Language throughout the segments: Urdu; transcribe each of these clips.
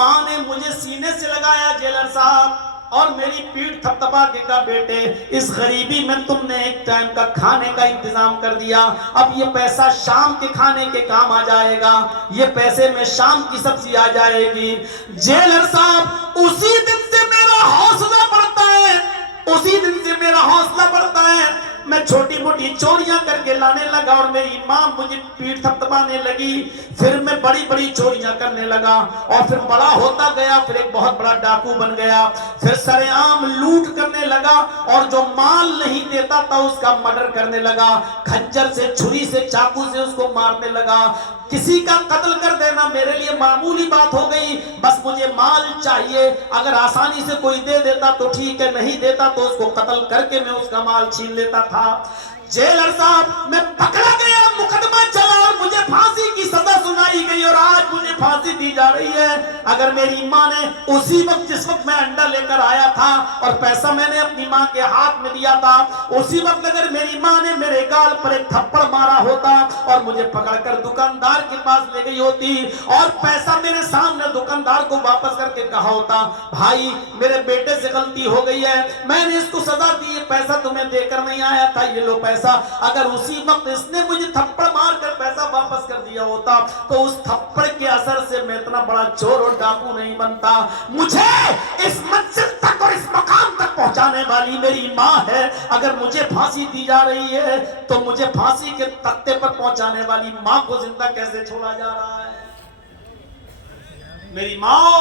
ماں نے مجھے سینے سے لگایا جیلر صاحب اور میری پیٹھ تھپتھپا کے کہا بیٹے اس غریبی میں تم نے ایک ٹائم کا کھانے کا انتظام کر دیا، اب یہ پیسہ شام کے کھانے کے کام آ جائے گا، یہ پیسے میں شام کی سبزی آ جائے گی۔ جیلر صاحب اسی دن سے میرا حوصلہ بڑھتا ہے، اسی دن سے میرا حوصلہ بڑھتا ہے، میں چھوٹی موٹی چوریاں کر کے لانے لگا اور میری ماں مجھے پیٹھ تھپتھپانے لگی، پھر میں بڑی بڑی چوریاں کرنے لگا اور پھر بڑا ہوتا گیا، پھر ایک بہت بڑا ڈاکو بن گیا، پھر سر عام لوٹ کرنے لگا اور جو مال نہیں دیتا تھا اس کا مرڈر کرنے لگا، کھنجر سے چھری سے چاقو سے اس کو مارنے لگا۔ کسی کا قتل کر دینا میرے لیے معمولی بات ہو گئی، بس مجھے مال چاہیے، اگر آسانی سے کوئی دے دیتا تو ٹھیک ہے، نہیں دیتا تو اس کو قتل کر کے میں اس کا مال چھین لیتا تھا۔ جیلر صاحب میں پکڑا گیا، مقدمہ چلا اور مجھے پھانسی کی سزا سنائی گئی اور آج مجھے پھانسی دی جا رہی ہے۔ اگر میری ماں نے اسی وقت جس وقت میں انڈا لے کر آیا تھا اور پیسہ میں نے اپنی ماں کے ہاتھ میں دیا تھا، اسی وقت اگر میری ماں نے میرے گال پر ایک تھپڑ مارا ہوتا اور مجھے پکڑ کر دکاندار کے پاس لے گئی ہوتی اور پیسہ میرے سامنے دکاندار کو واپس کر کے کہا ہوتا بھائی میرے بیٹے سے غلطی ہو گئی ہے، میں نے اس کو سزا دی ہے، پیسہ تمہیں دے کر نہیں آیا تھا، یہ لو پیسہ، اگر اسی وقت اس نے مجھے تھپڑ مار کر پیسہ واپس کر دیا ہوتا تو اس تھپڑ کے اثر سے میں اتنا بڑا چور اور ڈاکو نہیں بنتا۔ مجھے اس منزل تک اور اس مقام تک پہنچانے والی میری ماں ہے، اگر مجھے پھانسی دی جا رہی ہے تو مجھے پھانسی کے تختے پر پہنچانے والی ماں کو زندہ کیسے چھوڑا جا رہا ہے؟ میری ماں،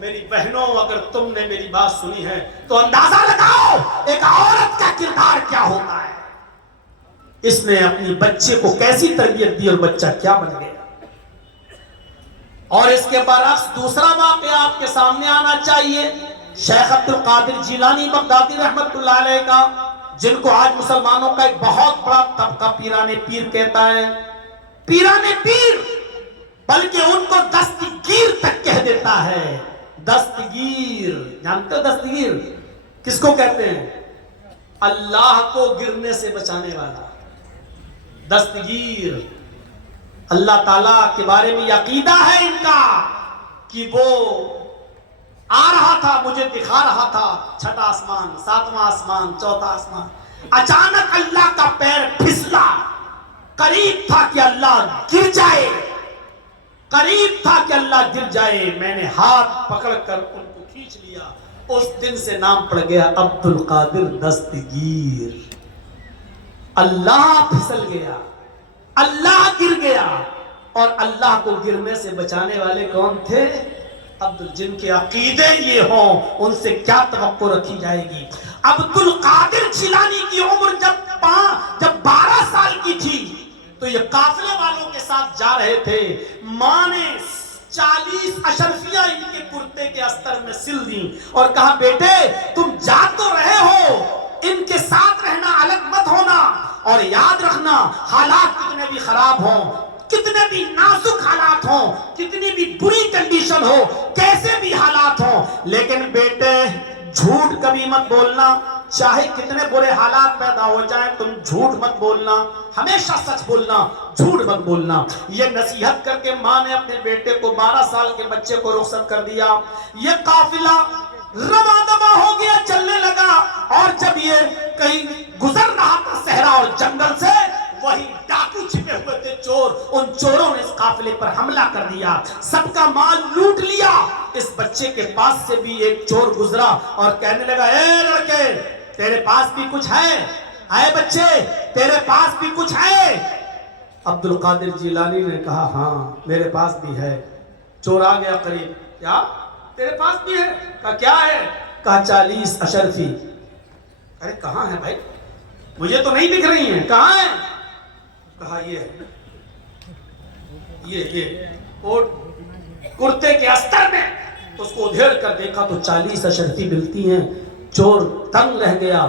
میری بہنوں، اگر تم نے میری بات سنی ہے تو اندازہ لگاؤ ایک عورت کا کردار کیا ہوتا ہے، اس نے اپنی بچے کو کیسی تربیت دی اور بچہ کیا بن گیا۔ اور اس کے برعکس دوسرا واقعہ آپ کے سامنے آنا چاہیے، شیخ عبد القادر جیلانی بغدادی رحمت اللہ علیہ کا، جن کو آج مسلمانوں کا ایک بہت بڑا طبقہ پیران پیر کہتا ہے۔ پیران پیر، بلکہ ان کو دستگیر تک کہہ دیتا ہے۔ دستگیر، جانتے ہو دستگیر کس کو کہتے ہیں؟ اللہ کو گرنے سے بچانے والا دستگیر۔ اللہ تعالیٰ کے بارے میں عقیدہ ہے ان کا کہ وہ آ رہا تھا، مجھے دکھا رہا تھا چھٹا آسمان، ساتواں آسمان، چوتھا آسمان، اچانک اللہ کا پیر پھسلا، قریب تھا کہ اللہ گر جائے، قریب تھا کہ اللہ گر جائے، میں نے ہاتھ پکڑ کر ان کو کھینچ لیا، اس دن سے نام پڑ گیا عبد القادر دستگیر۔ اللہ پھسل گیا، اللہ گر گیا، اور اللہ کو گرنے سے بچانے والے کون تھے؟ جن کے عقیدے یہ ہوں ان سے کیا توقع رکھی جائے گی۔ عبد القادر جیلانی کی عمر جب 12 سال کی تھی تو یہ قافلے والوں کے ساتھ جا رہے تھے، ماں نے 40 اشرفیاں ان کے کرتے کے استر میں سل دیں اور کہا بیٹے تم جا تو رہے ہو، ان کے ساتھ رہنا، الگ مت ہونا، اور یاد رکھنا حالات کتنے بھی خراب ہوں، کتنے بھی نازک حالات ہوں، کتنی بھی بری کنڈیشن ہو، کیسے بھی حالات ہوں، لیکن بیٹے جھوٹ کبھی مت بولنا، چاہے کتنے برے حالات پیدا ہو جائیں تم جھوٹ مت بولنا، ہمیشہ سچ بولنا، جھوٹ مت بولنا۔ یہ نصیحت کر کے ماں نے اپنے بیٹے کو 12 سال کے بچے کو رخصت کر دیا۔ یہ قافلہ رواں دواں ہو گیا، چلنے لگا، اور جب یہ کہیں گزر رہا تھا صحرا اور جنگل سے، وہی ڈاکو چھپے ہوئے تھے چور، ان چوروں نے اس قافلے پر حملہ کر دیا، سب کا مال لوٹ لیا۔ اس بچے کے پاس سے بھی ایک چور گزرا اور کہنے لگا اے لڑکے تیرے پاس بھی کچھ ہے، اے بچے تیرے پاس بھی کچھ ہے؟ عبد القادر جیلانی نے کہا ہاں میرے پاس بھی ہے۔ چور آ گیا قریب، کیا تیرے پاس بھی ہے؟ کہا کیا ہے؟ کہا 40 اشرفی۔ ارے کہاں ہے بھائی، مجھے تو نہیں دکھ رہی ہیں، کہاں ہے؟ کہا یہ اور کرتے کے استر میں، اس کو ادھیڑ کر دیکھا تو 40 اشرفی ملتی ہیں۔ چور تنگ رہ گیا،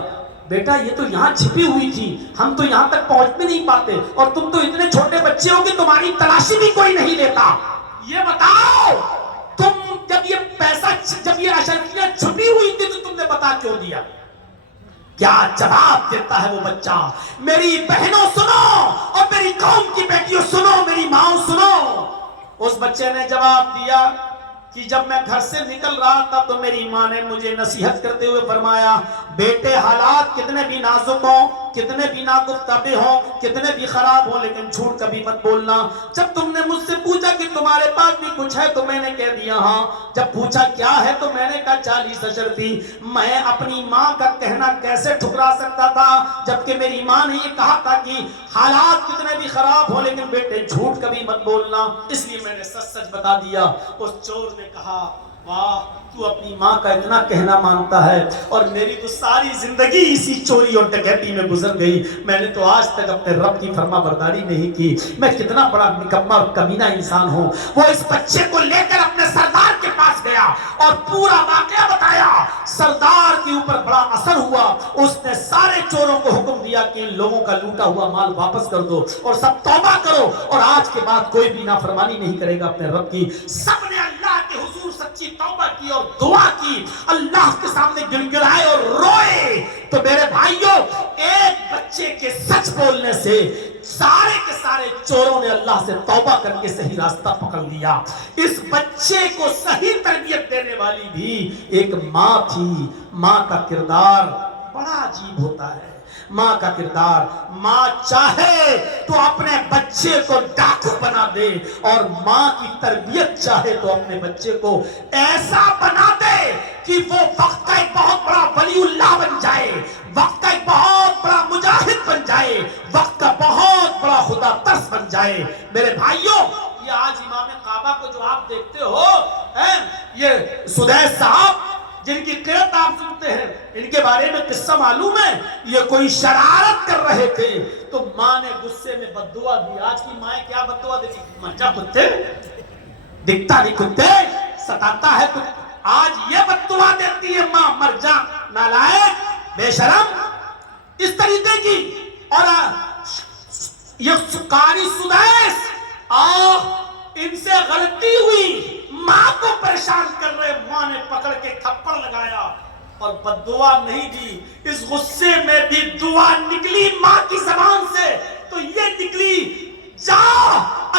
بیٹا یہ تو یہاں چھپی ہوئی تھی، ہم تو یہاں تک پہنچ بھی نہیں پاتے، اور تم تو اتنے چھوٹے بچے ہو کہ تمہاری تلاشی بھی کوئی نہیں لیتا، یہ بتاؤ تم جب یہ پیسہ، جب یہ اشرفیاں چھپی ہوئی تھی تو تم نے بتا کیوں دیا؟ کیا جواب دیتا ہے وہ بچہ؟ میری بہنوں سنو اور میری قوم کی بیٹیوں سنو، میری ماں سنو، اس بچے نے جواب دیا کہ جب میں گھر سے نکل رہا تھا تو میری ماں نے مجھے نصیحت کرتے ہوئے فرمایا، بیٹے حالات کتنے بھی نازک ہوں، کتنے بھی ناگفتہ ہوں، کتنے بھی خراب ہوں، لیکن جھوٹ کبھی مت بولنا۔ جب تم نے مجھ سے پوچھا کہ تمہارے پاس بھی کچھ ہے تو میں نے کہہ دیا ہاں۔ جب پوچھا کیا ہے تو میں نے کہا 40 اشر تھی۔ میں اپنی ماں کا کہنا کیسے ٹھکرا سکتا تھا جبکہ میری ماں نے یہ کہا تھا کہ حالات کتنے بھی خراب ہوں لیکن بیٹے جھوٹ کبھی مت بولنا، اس لیے میں نے سچ سچ بتا دیا۔ اس چور نے کہا، واہ تو اپنی ماں کا اتنا کہنا مانتا ہے، اور میری تو ساری زندگی اسی چوری اور ڈکیتی میں گزر گئی، میں نے تو آج تک اپنے رب کی فرما برداری نہیں کی، میں کتنا بڑا نکما اور کمینہ انسان ہوں۔ وہ اس بچے کو لے کر اپنے سردار کے پاس گیا اور پورا واقعہ بتایا۔ سردار کے اوپر بڑا اثر ہوا، اس نے سارے چوروں کو حکم دیا کہ ان لوگوں کا لوٹا ہوا مال واپس کر دو اور سب توبہ کرو، اور آج کے بعد کوئی بھی نافرمانی نہیں کرے گا اپنے رب کی۔ سب نے اللہ کے حضور سچی توبہ کی اور دعا کی، اللہ کے سامنے گڑگڑائے اور روئے۔ تو میرے بھائیوں، ایک بچے کے سچ بولنے سے سارے کے سارے چوروں نے اللہ سے توبہ کر کے صحیح راستہ پکڑ لیا۔ اس بچے کو صحیح تربیت دینے والی بھی ایک ماں تھی۔ ماں کا کردار بڑا عجیب ہوتا ہے۔ ماں کا کردار، ماں چاہے تو اپنے بچے کو ڈاکو بنا دے، اور ماں کی تربیت چاہے تو اپنے بچے کو ایسا بنا دے کہ وہ وقت کا ایک بہت بڑا ولی اللہ بن جائے، وقت کا ایک بہت بڑا مجاہد بن جائے، وقت کا بہت بڑا خدا ترس بن جائے۔ میرے بھائیوں، یہ آج امام کعبہ کو جو آپ دیکھتے ہو، یہ سدیس صاحب جن کی قرت آپ سنتے ہیں، ان کے بارے میں قصہ معلوم ہے، یہ کوئی شرارت کر رہے تھے تو ماں نے غصے میں بددعا دی۔ آج کی مائیں کیا بددعا دیتی؟ مرجا کتے، دکھتا نہیں کتے، ستاتا ہے کتے۔ آج یہ بددعا دیتی ہے ماں، مرجا، نالائق، بے شرم، اس طریقے کی۔ اور یہ قاری سدیس، ان سے غلطی ہوئی، ماں کو پریشان کر رہے، ماں نے پکڑ کے تھپڑ لگایا اور بددعا نہیں دی۔ اس غصے میں بھی دعا نکلی ماں کی زبان سے تو یہ نکلی، جا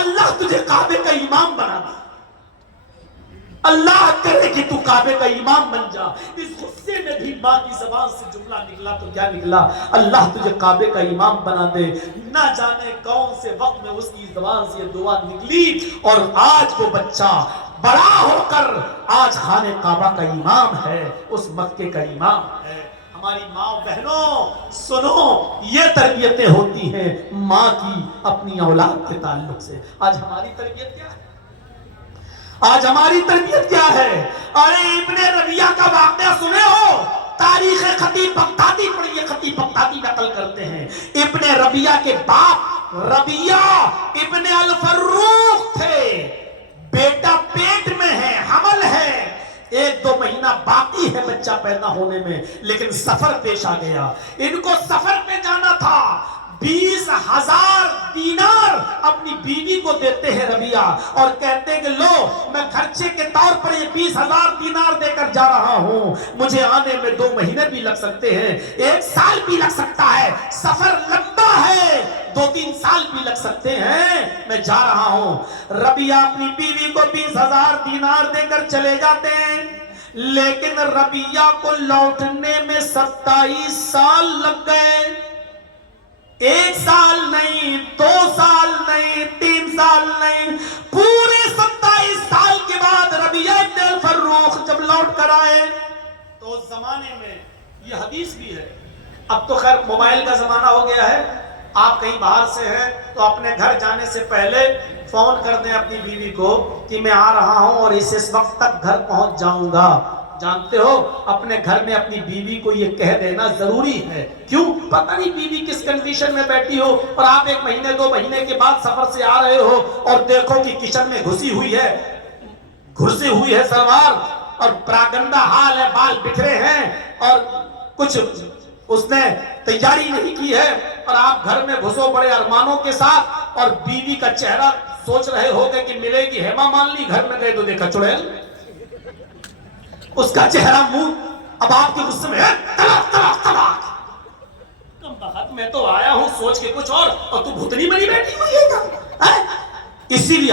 اللہ تجھے کعبے کا امام بنا دے، اللہ کرے کہ تو کعبے کا امام بن جا۔ اس غصے میں بھی ماں کی زبان سے جملہ نکلا تو کیا نکلا؟ اللہ تجھے کعبے کا امام بنا دے۔ نہ جانے کون سے وقت میں اس کی زبان سے یہ دعا نکلی، اور آج وہ بچہ بڑا ہو کر آج خانہ کعبہ کا امام ہے، اس مکے کا امام ہے۔ ہماری ماں بہنوں سنو، یہ تربیتیں ہوتی ہیں ماں کی اپنی اولاد کے تعلق سے۔ آج ہماری تربیت کیا ہے؟ آج ہماری تربیت کیا ہے؟ ارے ابن ربیعہ کا واقعہ سنے ہو؟ تاریخ خطیب بغدادی پڑھیے، خطیب بغدادی نقل کرتے ہیں، ابن ربیعہ کے باپ ربیعہ ابن الفروخ تھے، بیٹا پیٹ میں ہے، حمل ہے، 1-2 مہینہ باقی ہے بچہ پیدا ہونے میں، لیکن سفر پیش آ گیا۔ ان کو سفر پہ جانا تھا۔ 20,000 دینار اپنی بیوی کو دیتے ہیں ربیعہ، اور کہتے ہیں کہ لو میں خرچے کے طور پر یہ 20,000 دینار دے کر جا رہا ہوں، مجھے آنے میں 2 مہینے بھی لگ سکتے ہیں، 1 سال بھی لگ سکتا ہے، سفر لمبا ہے، 2-3 سال بھی لگ سکتے ہیں، میں جا رہا ہوں۔ ربیعہ اپنی بیوی کو 20,000 دینار دے کر چلے جاتے ہیں، لیکن ربیعہ کو لوٹنے میں 27 سال لگ گئے۔ 1 سال نہیں، 2 سال نہیں، 3 سال نہیں، پورے 27 سال کے بعد ربیعہ ابن الفروخ جب لوٹ کر آئے تو اس زمانے میں یہ حدیث بھی ہے، اب تو خیر موبائل کا زمانہ ہو گیا ہے، آپ کہیں باہر سے ہیں تو اپنے گھر جانے سے پہلے فون کر دیں اپنی بیوی کو کہ میں آ رہا ہوں اور اس وقت تک گھر پہنچ جاؤں گا۔ جانتے ہو اپنے گھر میں اپنی بیوی کو یہ کہہ دینا ضروری ہے، کیوں؟ پتہ نہیں بیوی کس کنڈیشن میں بیٹھی ہو، اور آپ 1 مہینے 2 مہینے کے بعد سفر سے آ رہے ہو اور دیکھو کہ کچن میں گھسی ہوئی ہے سلوار، اور پراگندہ حال ہے، بال بکھرے ہیں اور کچھ اس نے تیاری نہیں کی ہے، اور آپ گھر میں گھسو بڑے ارمانوں کے ساتھ، اور بیوی کا چہرہ سوچ رہے ہوگے کہ ملے گی ہیما مالنی، گھر میں گئے تو دیکھا چڑیل، اس کا چہرہ منہ، اب آپ کے غصے میں طلاق کم بخت، میں تو آیا ہوں سوچ کے کچھ اور تو بھتنی بنی بیٹھی ہوئی ہے۔ اسی لیے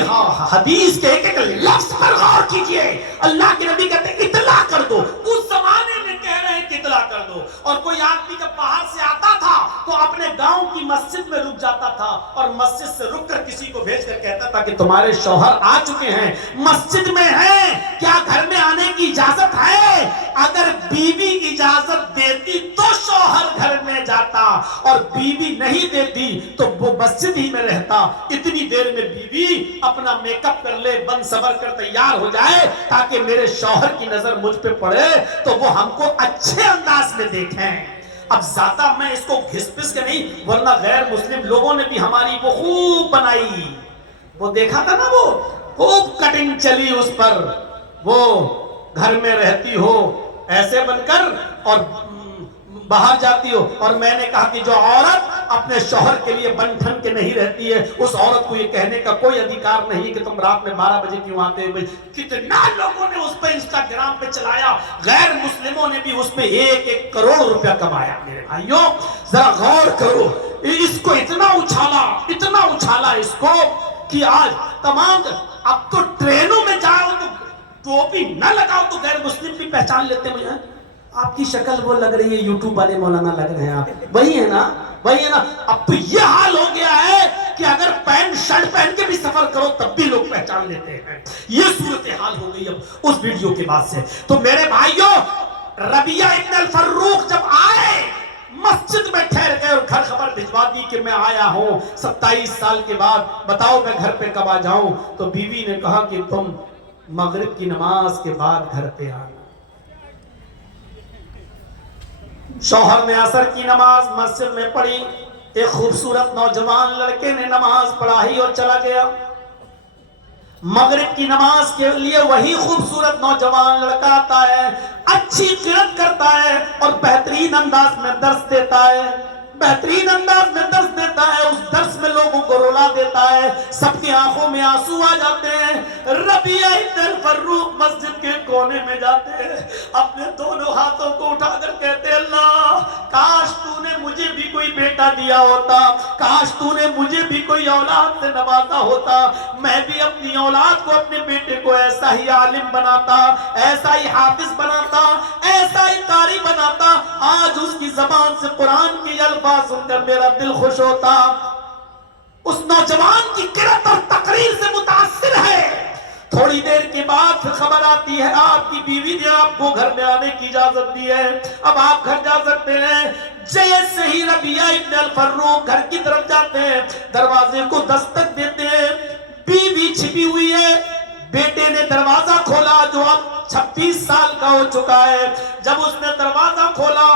حدیث کے ایک ایک لفظ پر غور کیجئے. اللہ کے نبی کہتے ہیں اطلاع کر دو. اس زمانے میں کہہ رہے ہیں کہ اطلاع کر دو. اور کوئی آدمی جب باہر سے آتا تھا تو اپنے گاؤں کی مسجد میں رک جاتا تھا اور مسجد سے رک کر کسی کو بھیج کر کہتا تھا کہ تمہارے شوہر آ چکے ہیں, مسجد میں ہیں, کیا گھر میں آنے کی اجازت ہے؟ اگر بیوی اجازت دیتی تو شوہر گھر میں جاتا, اور بیوی نہیں دیتی تو وہ مسجد ہی میں رہتا. اتنی دیر میں بیوی اپنا میک اپ کر لے, بن سبر کر تیار ہو جائے تاکہ میرے شوہر کی نظر مجھ پہ پڑے تو وہ ہم کو اچھے انداز میں دیکھیں. اب زیادہ میں اس کو گھس پس کے نہیں, ورنہ غیر مسلم لوگوں نے بھی ہماری وہ خوب بنائی. وہ دیکھا تھا نا, وہ خوب کٹنگ چلی اس پر. وہ گھر میں رہتی ہو ایسے بن کر اور باہر جاتی ہو. اور میں نے کہا کہ جو عورت اپنے شوہر کے لیے بن ٹھن کے نہیں رہتی ہے, اس عورت کو یہ کہنے کا کوئی ادھیکار نہیں کہ تم رات میں 12 بجے کیوں آتے ہو. کتنا لوگوں نے اس پہ انسٹاگرام پہ چلایا, غیر مسلموں نے بھی اس پہ 1-1 کروڑ روپیہ کمایا. میرے بھائیوں ذرا غور کرو, اس کو اتنا اچھالا اس کو کہ آج تمام, اب تو ٹرینوں میں جاؤ تو ٹوپی نہ لگاؤ تو غیر مسلم بھی پہچان لیتے مجھے. آپ کی شکل وہ لگ رہی ہے, یوٹیوب والے مولانا لگ رہے ہیں آپ, وہی ہے نا. اب تو یہ حال ہو گیا ہے کہ اگر پینٹ شرٹ پہن کے بھی سفر کرو تب بھی لوگ پہچان لیتے ہیں. یہ صورتحال ہو گئی اب اس ویڈیو کے بعد سے. تو میرے بھائیوں, ربیہ ابن الفروخ جب آئے مسجد میں ٹھہر گئے اور گھر خبر بھجوا دی کہ میں آیا ہوں 27 سال کے بعد, بتاؤ میں گھر پہ کب آ جاؤں. تو بیوی نے کہا کہ تم مغرب کی نماز کے بعد گھر پہ آنا. شوہر نے عصر کی نماز مسجد میں پڑھی, ایک خوبصورت نوجوان لڑکے نے نماز پڑھائی اور چلا گیا. مغرب کی نماز کے لیے وہی خوبصورت نوجوان لڑکا آتا ہے, اچھی قرات کرتا ہے اور بہترین انداز میں درس دیتا ہے. اس درس میں لوگوں کو رلا دیتا ہے, سب کی آنکھوں میں آنسو آ جاتے ہیں. ربیہ ابن الفروخ مسجد کے کونے میں جاتے ہیں, اپنے دونوں ہاتھوں کو اٹھا کر کہتے اللہ کاش تو نے مجھے بھی کوئی بیٹا دیا ہوتا, کاش تو نے مجھے بھی کوئی اولاد سے نوازا ہوتا, میں بھی اپنی اولاد کو, اپنے بیٹے کو ایسا ہی عالم بناتا, ایسا ہی حافظ بناتا, ایسا ہی قاری بناتا. آج اس کی زبان سے قرآن کی الفاظ سن کر میرا دل خوش ہوتا. اس نوجوان کی قرات اور تقریر سے متاثر ہے. تھوڑی دیر کے بعد پھر خبر آتی ہے آپ کی بیوی نے آپ کو گھر میں آنے کی اجازت دی ہے, اب آپ گھر جا سکتے ہیں. جیسے ہی ربیہ ابن الفروخ گھر کی طرف جاتے ہیں, دروازے کو دستک دیتے ہیں, بیوی چھپی ہوئی ہے. بیٹے نے دروازہ کھولا جو اب 26 سال کا ہو چکا ہے. جب اس نے دروازہ کھولا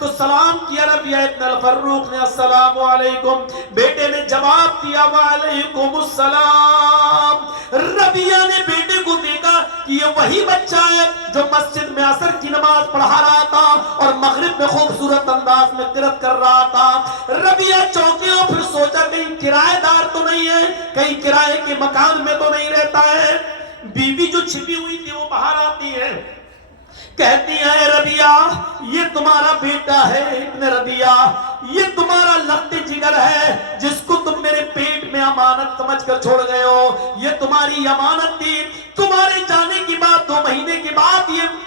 تو سلام کیا ربیہ ابن الفروخ نے, السلام علیکم. بیٹے نے جواب دیا وعلیکم السلام. ربیہ نے بیٹے کو دیکھا کہ یہ وہی بچہ ہے جو مسجد میں عصر کی نماز پڑھا رہا تھا اور مغرب میں خوبصورت انداز میں قرات کر رہا تھا. ربیہ چونکے اور پھر سوچا کہیں کرایہ دار تو نہیں ہے, کہیں کرائے کے مکان میں تو نہیں رہتا ہے. بیوی جو چھپی ہوئی تھی وہ باہر آتی ہے, کہتی ہے ربیہ یہ تمہارا بیٹا ہے ابن ربیہ, یہ تمہارا لخت جگر ہے جس کو تم میرے پیٹ میں امانت سمجھ کر چھوڑ گئے ہو. یہ تمہاری امانت تھی. تمہارے جانے کے بعد 2 مہینے کے بعد یہ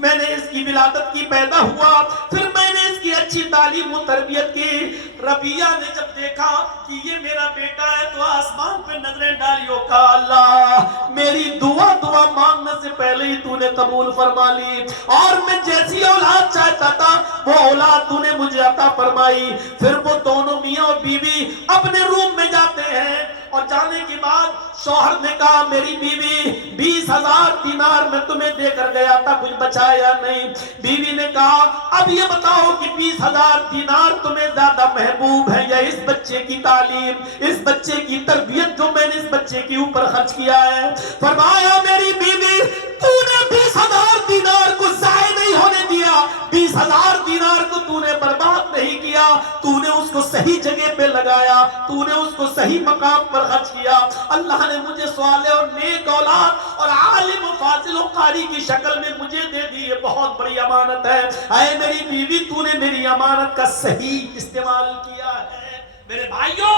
میں نے اس کی ولادت کی, پیدا ہوا, پھر میں نے اس کی اچھی تعلیم و تربیت کی. ربیہ نے جب دیکھا کہ یہ میرا بیٹا ہے تو آسمان پہ نظریں ڈالی اور کہا اللہ میری دعا مانگنے سے پہلے ہی تو نے قبول فرما لی, اور میں جیسی اولاد چاہتا تھا وہ اولاد تو نے مجھے عطا فرمائی. پھر وہ دونوں میاں اور بیوی اپنے روم میں جاتے ہیں, اور جانے کے بعد شوہر نے کہا میری بیوی 20,000 دینار میں تمہیں دے کر گیا تھا, کچھ بچا یا نہیں. بیوی نے کہا اب یہ بتاؤ کہ 20,000 دینار تمہیں زیادہ محبوب ہے یا اس بچے کی تعلیم, اس بچے کی تربیت جو میں نے اس بچے کے اوپر خرچ کیا ہے. فرمایا میری بیوی تو نے 20,000 دینار کو ضائع نہیں ہونے دیا, 20,000 دینار کو تو نے برباد نہیں کیا, تو نے اس کو صحیح جگہ پہ لگایا, تو نے اس کو صحیح مقام پر خرچ کیا. اللہ نے مجھے صالح اور نیک اولاد اور عالم و فاضل و قاری کی شکل میں مجھے دے دی, یہ بہت بڑی امانت ہے. اے میری بیوی تو نے میری امانت کا صحیح استعمال کیا ہے. میرے بھائیوں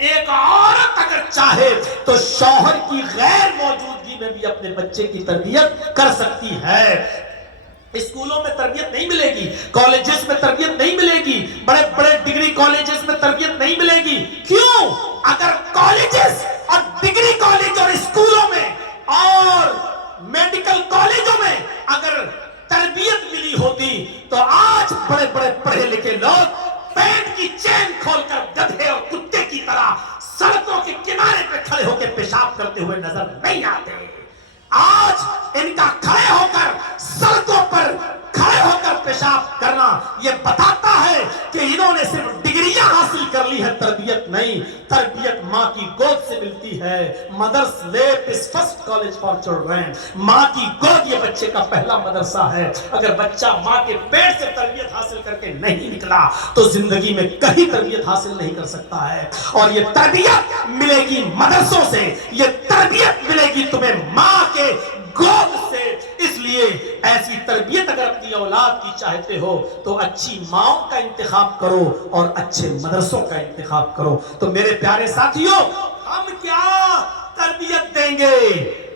ایک عورت اگر چاہے تو شوہر کی غیر موجودگی میں بھی اپنے بچے کی تربیت کر سکتی ہے. اسکولوں میں تربیت نہیں ملے گی, کالجز میں تربیت نہیں ملے گی, بڑے بڑے ڈگری کالجز میں تربیت نہیں ملے گی. کیوں؟ اگر کالجز اور ڈگری کالج اور اسکولوں میں اور میڈیکل کالجوں میں اگر تربیت ملی ہوتی تو آج بڑے بڑے پڑھے لکھے لوگ پینٹ کی چین کھول کر گدھے اور کتے کی طرح سڑکوں کے کنارے پہ کھڑے ہو کے پیشاب کرتے ہوئے نظر نہیں آتے. آج ان کا کھڑے ہو کر سڑکوں پر کھڑے ہو کر پیشاب کرنا یہ بتاتا ہے کہ انہوں نے صرف ڈگریاں حاصل کر لی ہے, تربیت نہیں. تربیت ماں کی گود سے ملتی ہے. مدرس لیپ از فرسٹ کالج فار چلڈرن. ماں کی گود یہ بچے کا پہلا مدرسہ ہے. اگر بچہ ماں کے پیٹ سے تربیت حاصل کر کے نہیں نکلا تو زندگی میں کہیں تربیت حاصل نہیں کر سکتا ہے. اور یہ تربیت ملے گی مدرسوں سے, یہ تربیت ملے گی تمہیں ماں کے گود سے. اس لیے ایسی تربیت اگر اپنی اولاد کی چاہتے ہو تو اچھی ماؤں کا انتخاب کرو اور اچھے مدرسوں کا انتخاب کرو. تو میرے پیارے ساتھیوں, ہم کیا تربیت دیں گے؟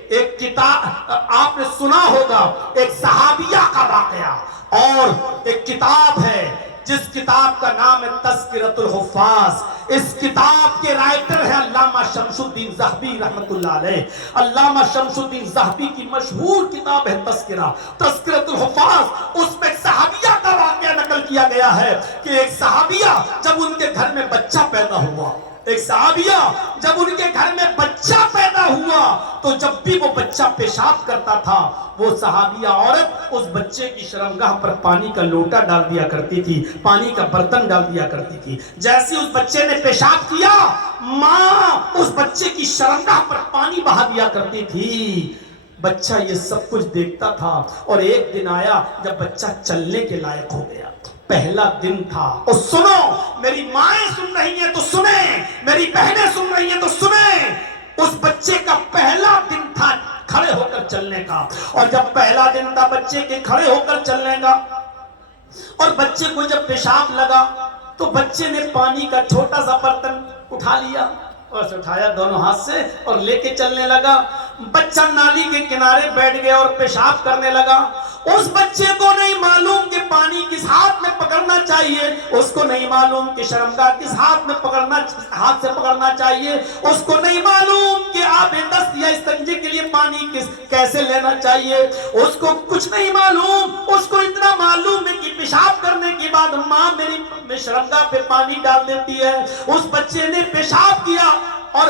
ایک کتاب آپ نے سنا ہوگا, ایک صحابیہ کا واقعہ, اور ایک کتاب ہے جس کتاب کا نام ہے تذکرۃ الحفاظ. اس کتاب کے رائٹر ہیں علامہ شمس الدین ذہبی رحمۃ اللہ علیہ. علامہ شمس الدین ذہبی کی مشہور کتاب ہے تذکرۃ الحفاظ. اس میں ایک صحابیہ کا واقعہ نقل کیا گیا ہے کہ ایک صحابیہ جب ان کے گھر میں بچہ پیدا ہوا, ایک صحابیہ جب ان کے گھر میں بچہ پیدا ہوا تو جب بھی وہ بچہ پیشاب کرتا تھا وہ صحابیہ عورت اس بچے کی شرمگاہ پر پانی کا لوٹا ڈال دیا کرتی تھی, پانی کا برتن ڈال دیا کرتی تھی. جیسے اس بچے نے پیشاب کیا ماں اس بچے کی شرمگاہ پر پانی بہا دیا کرتی تھی. بچہ یہ سب کچھ دیکھتا تھا اور ایک دن آیا جب بچہ چلنے کے لائق ہو گیا. پہلا دن تھا. اور سنو, میری مائیں سن رہی ہیں تو سنیں, میری بہنیں سن رہی ہیں تو سنیں, اس بچے کا پہلا دن تھا کھڑے ہو کر چلنے کا. اور جب پہلا دن تھا بچے کے کھڑے ہو کر چلنے کا اور بچے کو جب پیشاب لگا تو بچے نے پانی کا چھوٹا سا برتن اٹھا لیا اور اٹھایا دونوں ہاتھ سے اور لے کے چلنے لگا. بچہ نالی کے کنارے بیٹھ گیا اور پیشاب کرنے لگا. اس بچے کو نہیں معلوم کہ پانی کس ہاتھ میں پکڑنا چاہیے, اس کو نہیں معلوم کہ شرمگاہ کس ہاتھ سے پکڑنا چاہیے, اس کو نہیں معلوم کہ آب دست یا استنجے کے لیے پانی کیسے لینا چاہیے, اس کو کچھ نہیں معلوم. اس کو اتنا معلوم ہے کہ پیشاب کرنے کے بعد ماں میری شرمگاہ پہ پانی ڈال دیتی ہے. اس بچے نے پیشاب کیا اور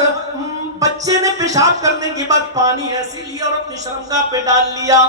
بچے نے پیشاب کرنے کے بعد پانی ایسے لیا اور اپنی شرمگاہ پہ ڈال لیا.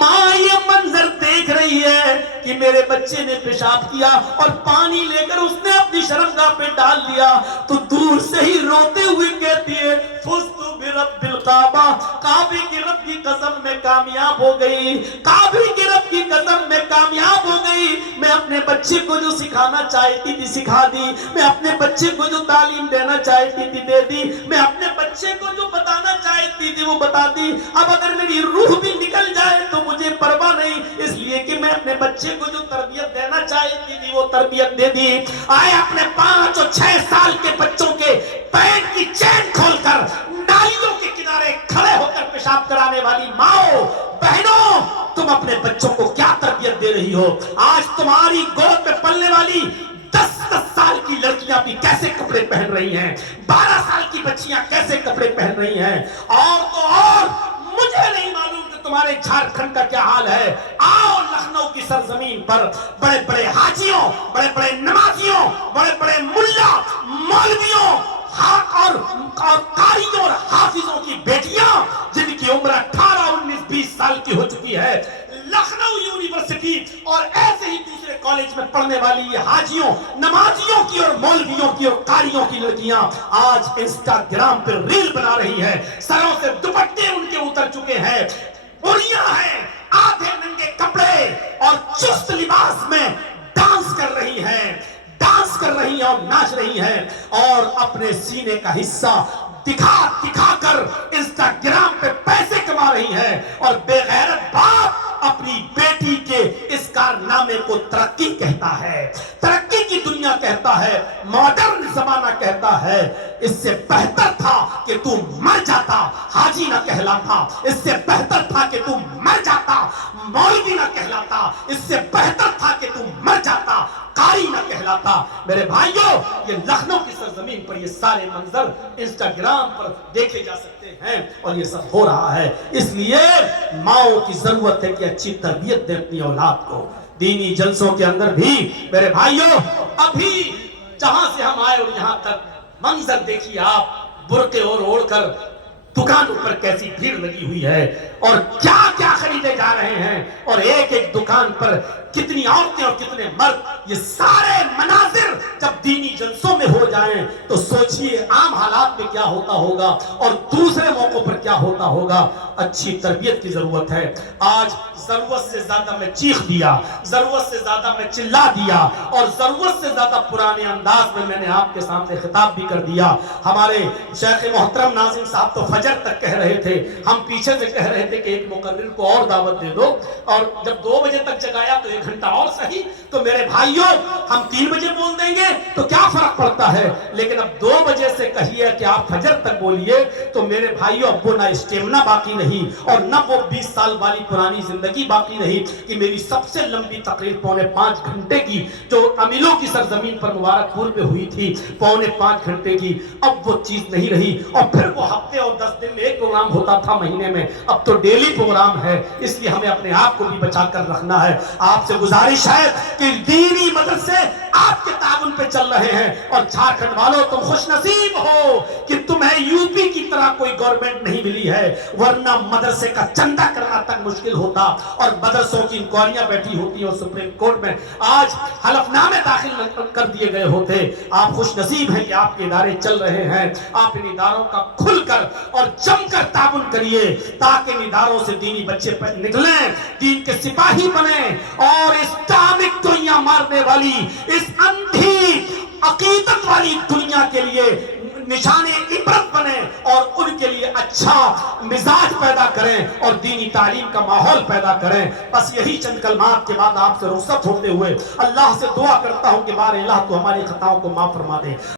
ماں یہ منظر دیکھ رہی ہے کہ میرے بچے نے پیشاب کیا اور پانی لے کر اس نے اپنی شرمگاہ پہ ڈال دیا تو دور سے ہی روتے ہوئے کہتی ہے فزت برب الکعبہ, کعبے کے رب کی قسم میں کامیاب ہو گئی, کعبے کے رب کی قسم میں کامیاب ہو گئی. میں اپنے بچے کو جو سکھانا چاہتی تھی سکھا دی, میں اپنے بچے کو جو تعلیم دینا چاہتی تھی دے دی, میں اپنے بچے کو جو بتانا چاہتی تھی وہ بتا دی. اب اگر میری روح بھی نکل جائے تو مجھے پرواہ نہیں, اس لیے کہ میں اپنے بچے کو جو تربیت دینا چاہتی تھی وہ تربیت دے دی. آئے اپنے 5 اور 6 سال کے بچوں کے پیر کی چین کھول کر نالیوں کے کنارے کھڑے ہو کر پیشاب کرانے والی ماؤں بہنوں, تم اپنے بچوں کو کیا تربیت دے رہی ہو؟ آج تمہاری گود میں پلنے والی 10 سال کی لڑکیاں بھی کیسے کپڑے پہن رہی ہیں, 12 سال کی بچیاں کیسے کپڑے پہن رہی ہیں. اور تو اور مجھے نہیں معلوم کہ تمہارے جھارکھنڈ کا کیا حال ہے. آؤ لکھنؤ کی سرزمین پر بڑے بڑے حاجیوں, بڑے بڑے نمازیوں, بڑے بڑے ملا مولویوں اور قاریوں اور حافظوں کی بیٹیاں جن کی عمر 18, 19, 20 سال کی ہو چکی ہے, لکھنؤ یونیورسٹی اور ایسے ہی دوسرے کالج میں پڑھنے والی یہ حاجیوں, نمازیوں کی اور مولویوں کی اور قاریوں کی لڑکیاں آج انسٹاگرام پر ریل بنا رہی ہیں, سروں سے دوپٹے ان کے اتر چکے ہیں, بڑیاں ہیں, آدھے ننگے کپڑے اور چست لباس میں ڈانس کر رہی ہیں, اور ناچ رہی ہیں اور اپنے سینے کا حصہ دکھا کر انسٹاگرام پہ پیسے کما رہی ہیں. اور بے غیرت باپ اپنی بیٹی کے اس کارنامے کو ترقی کہتا ہے. ترقی کی دنیا کہتا ہے، ماڈرن زمانہ کہتا ہے، اس سے بہتر تھا کہ تو مر جاتا، حاجی نہ کہلاتا، اس سے بہتر تھا کہ تو مر جاتا، مولوی نہ کہلاتا، اس سے بہتر تھا کہ تو مر جاتا، قاری نہ کہلاتا۔ میرے بھائیوں، یہ لکھنؤ کی سرزمین پر یہ سارے منظر انسٹاگرام پر دیکھے جا سکتے ہیں، اور یہ سب ہو رہا ہے۔ اس لیے ماؤں کی ضرورت ہے کہ اچھی تربیت دے اپنی اولاد کو۔ دینی جلسوں کے اندر بھی میرے بھائیوں، ابھی جہاں سے ہم آئے اور یہاں تک منظر دیکھیے آپ، برقعے اور اوڑھ کر دکانوں پر کیسی بھیڑ لگی ہوئی ہے، اور کیا کیا خریدے جا رہے ہیں، اور ایک ایک دکان پر کتنی عورتیں اور کتنے مرد۔ یہ سارے مناظر جب دینی جلسوں میں ہو جائیں تو سوچئے عام حالات میں کیا ہوتا ہوگا اور دوسرے موقعوں پر کیا ہوتا ہوگا۔ اچھی تربیت کی ضرورت ہے۔ آج ضرورت سے زیادہ میں چیخ دیا، ضرورت سے زیادہ میں چلا دیا، اور ضرورت سے زیادہ پرانے انداز میں نے آپ کے سامنے خطاب بھی کر دیا۔ ہمارے شیخ محترم ناظم صاحب تو فجر تک کہہ رہے تھے، ہم پیچھے سے کہہ رہے تھے کہ ایک مقرر کو اور دعوت دے دو، اور جب 2 بجے تک جگایا تو 1 گھنٹہ اور صحیح۔ تو میرے بھائیوں، ہم 3 بجے بول دیں گے تو کیا فرق پڑتا ہے، لیکن اب 2 بجے سے کہیے کہ آپ فجر تک بولیے، تو میرے بھائیوں اب وہ نہ اسٹیمنا باقی نہیں اور نہ وہ 20 سال والی پرانی زندگی باقی نہیں کہ میری سب سے لمبی تقریر 4.5 گھنٹے کی جو امیلوں کی سرزمین پر مبارک پور میں ہوئی تھی 4.5 گھنٹے کی، اب وہ چیز نہیں رہی۔ اور پھر وہ ہفتے اور 10 دن میں ایک پروگرام ہوتا تھا مہینے میں، اب تو ڈیلی پروگرام ہے۔ اس لیے ہمیں اپنے آپ کو بھی بچا کر رکھنا ہے۔ آپ سے گزارش ہے کہ دینی مدرسے آپ کے تعاون پہ چل رہے ہیں، اور جھارکھنڈ والوں تم خوش نصیب ہو کہ تمہیں یو پی کی طرح کوئی گورنمنٹ نہیں ملی ہے، ورنہ مدرسے کا چندہ کرنا تک مشکل ہوتا، اور مدرسوں کی انکوائریاں بیٹھی ہوتی اور سپریم کورٹ میں آج حلف نامے داخل کر دیے گئے ہوتے۔ آپ خوش نصیب ہیں کہ آپ کے ادارے چل رہے ہیں۔ آپ ان اداروں کا کھل کر اور جم کر تعاون کریے تاکہ ان اداروں سے دینی بچے نکلیں، دین کے سپاہی بنیں، اور اس ٹامک ٹوئیاں مارنے والی، اس اندھی عقیدت والی دنیا کے لیے نشان عبرت بنے، اور ان کے لیے اچھا مزاج پیدا کریں اور دینی تعلیم کا ماحول پیدا کریں۔ بس یہی چند کلمات کے بعد آپ سے رخصت ہوتے ہوئے اللہ سے دعا کرتا ہوں کہ بار الہ تو ہماری خطاؤں کو معاف فرما دے۔